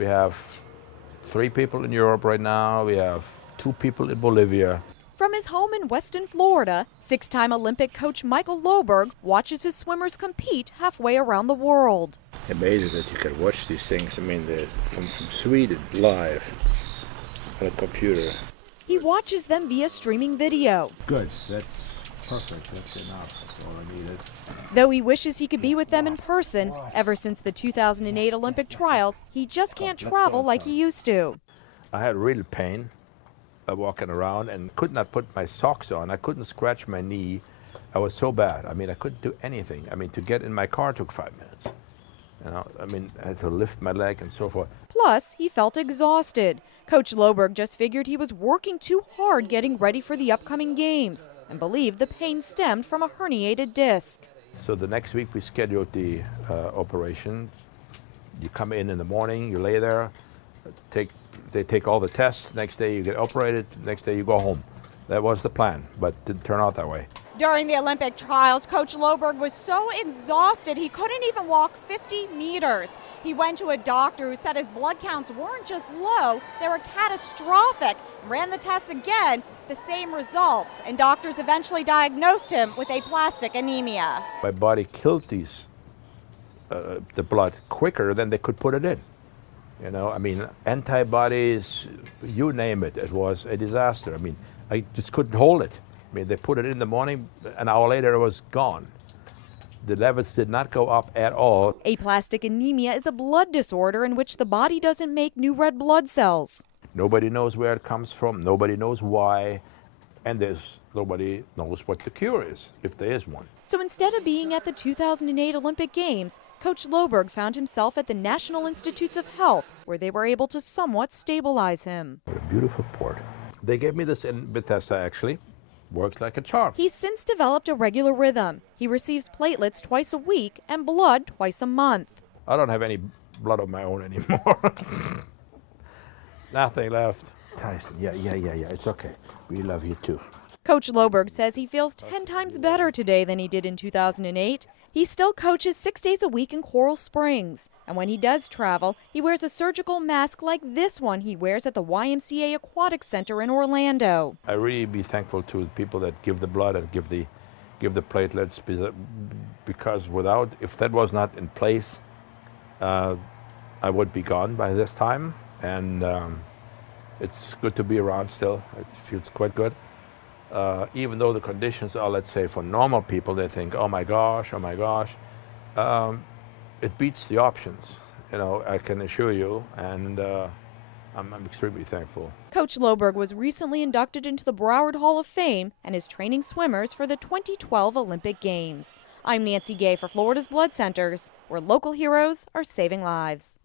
We have 3 people in Europe right now. We have 2 people in Bolivia. From his home in Weston, Florida, 6-time Olympic coach Michael Lohberg watches his swimmers compete halfway around the world. Amazing that you can watch these things. I mean, they're from Sweden, live, on a computer. He watches them via streaming video. Good, that's perfect, that's enough, that's all I needed. Though he wishes he could be with them in person, ever since the 2008 Olympic trials, he just can't travel like he used to. I had real pain walking around and could not put my socks on. I couldn't scratch my knee. I was so bad. I mean, I couldn't do anything. I mean, to get in my car took 5 minutes. You know, I mean, I had to lift my leg and so forth. Plus, he felt exhausted. Coach Lohberg just figured he was working too hard getting ready for the upcoming games and believed the pain stemmed from a herniated disc. So the next week we scheduled the operation. You come in the morning, you lay there, they take all the tests. Next day you get operated, next day you go home. That was the plan, but it didn't turn out that way. During the Olympic trials, Coach Lohberg was so exhausted he couldn't even walk 50 meters. He went to a doctor who said his blood counts weren't just low, they were catastrophic. Ran the tests again, the same results, and doctors eventually diagnosed him with aplastic anemia. My body killed the blood quicker than they could put it in. You know, I mean, antibodies, you name it, it was a disaster. I mean, I just couldn't hold it. I mean, they put it in the morning, an hour later it was gone. The levels did not go up at all. Aplastic anemia is a blood disorder in which the body doesn't make new red blood cells. Nobody knows where it comes from, nobody knows why, and nobody knows what the cure is, if there is one. So instead of being at the 2008 Olympic Games, Coach Lohberg found himself at the National Institutes of Health, where they were able to somewhat stabilize him. What a beautiful port. They gave me this in Bethesda, actually. Works like a charm. He's since developed a regular rhythm. He receives platelets twice a week and blood twice a month. I don't have any blood of my own anymore. Nothing left. Tyson, yeah, it's okay. We love you too. Coach Lohberg says he feels 10 times better today than he did in 2008. He still coaches 6 days a week in Coral Springs. And when he does travel, he wears a surgical mask like this one he wears at the YMCA Aquatic Center in Orlando. I really be thankful to the people that give the blood and give the platelets, because if that was not in place, I would be gone by this time. And it's good to be around still. It feels quite good. Even though the conditions are, let's say, for normal people, they think, oh my gosh, it beats the options, you know, I can assure you, and I'm extremely thankful. Coach Lohberg was recently inducted into the Broward Hall of Fame and is training swimmers for the 2012 Olympic Games. I'm Nancy Gay for Florida's Blood Centers, where local heroes are saving lives.